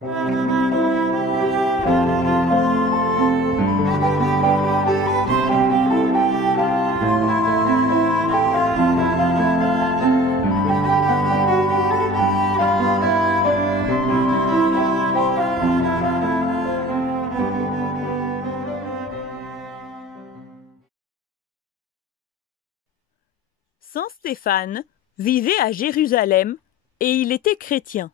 Saint Stéphane vivait à Jérusalem et il était chrétien.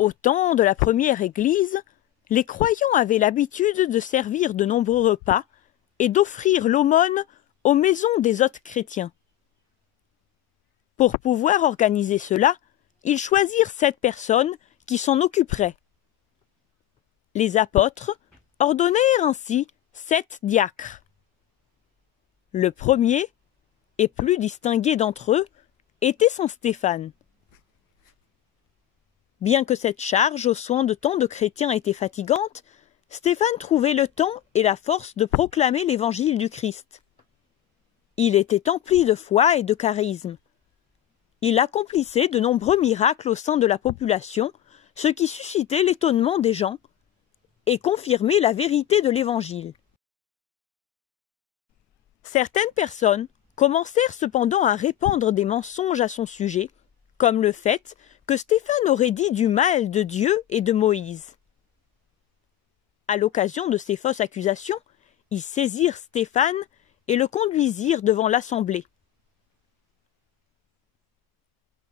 Au temps de la première Église, les croyants avaient l'habitude de servir de nombreux repas et d'offrir l'aumône aux maisons des hôtes chrétiens. Pour pouvoir organiser cela, ils choisirent 7 personnes qui s'en occuperaient. Les apôtres ordonnèrent ainsi 7 diacres. Le premier, et plus distingué d'entre eux, était saint Stéphane. Bien que cette charge aux soins de tant de chrétiens était fatigante, Stéphane trouvait le temps et la force de proclamer l'évangile du Christ. Il était empli de foi et de charisme. Il accomplissait de nombreux miracles au sein de la population, ce qui suscitait l'étonnement des gens et confirmait la vérité de l'évangile. Certaines personnes commencèrent cependant à répandre des mensonges à son sujet, comme le fait que Stéphane aurait dit du mal de Dieu et de Moïse. À l'occasion de ces fausses accusations, ils saisirent Stéphane et le conduisirent devant l'assemblée.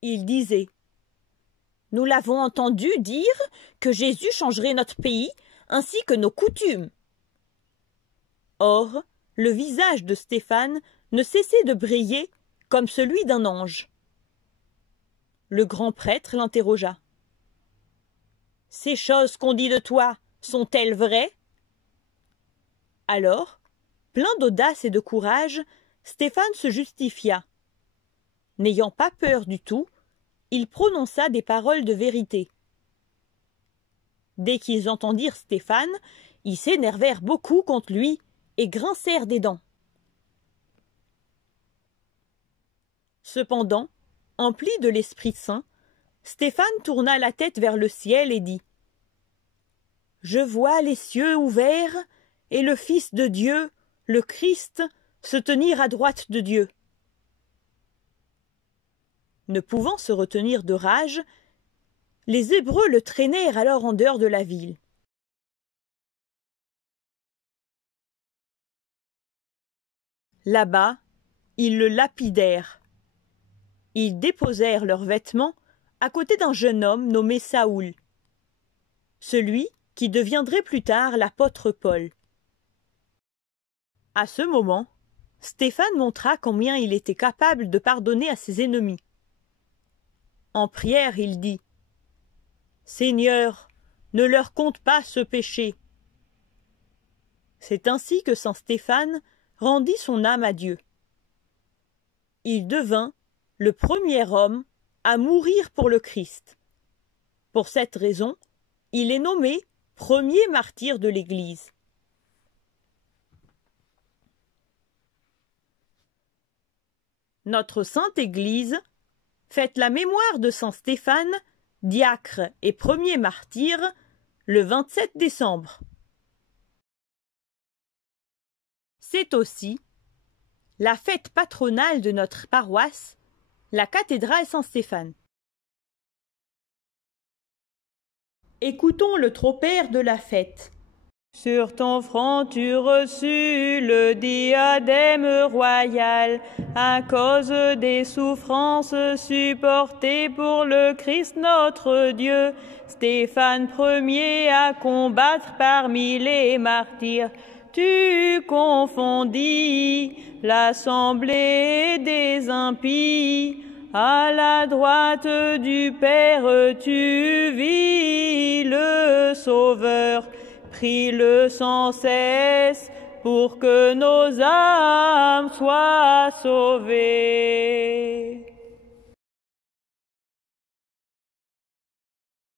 Ils disaient : « Nous l'avons entendu dire que Jésus changerait notre pays ainsi que nos coutumes. » Or, le visage de Stéphane ne cessait de briller comme celui d'un ange. Le grand prêtre l'interrogea. « Ces choses qu'on dit de toi sont-elles vraies ?» Alors, plein d'audace et de courage, Stéphane se justifia. N'ayant pas peur du tout, il prononça des paroles de vérité. Dès qu'ils entendirent Stéphane, ils s'énervèrent beaucoup contre lui et grincèrent des dents. Cependant, empli de l'Esprit Saint, Stéphane tourna la tête vers le ciel et dit : « Je vois les cieux ouverts et le Fils de Dieu, le Christ, se tenir à droite de Dieu. » Ne pouvant se retenir de rage, les Hébreux le traînèrent alors en dehors de la ville. Là-bas, ils le lapidèrent. Ils déposèrent leurs vêtements à côté d'un jeune homme nommé Saoul, celui qui deviendrait plus tard l'apôtre Paul. À ce moment, Stéphane montra combien il était capable de pardonner à ses ennemis. En prière, il dit : « Seigneur, ne leur compte pas ce péché. » C'est ainsi que saint Stéphane rendit son âme à Dieu. Il devint le premier homme à mourir pour le Christ. Pour cette raison, il est nommé premier martyr de l'Église. Notre Sainte Église fête la mémoire de saint Stéphane, diacre et premier martyr, le 27 décembre. C'est aussi la fête patronale de notre paroisse, la cathédrale Saint-Stéphane. Écoutons le tropère de la fête. Sur ton front tu reçus le diadème royal, à cause des souffrances supportées pour le Christ notre Dieu. Stéphane premier à combattre parmi les martyrs, tu confondis l'assemblée des impies. À la droite du Père tu vis le Sauveur. Prie-le sans cesse pour que nos âmes soient sauvées.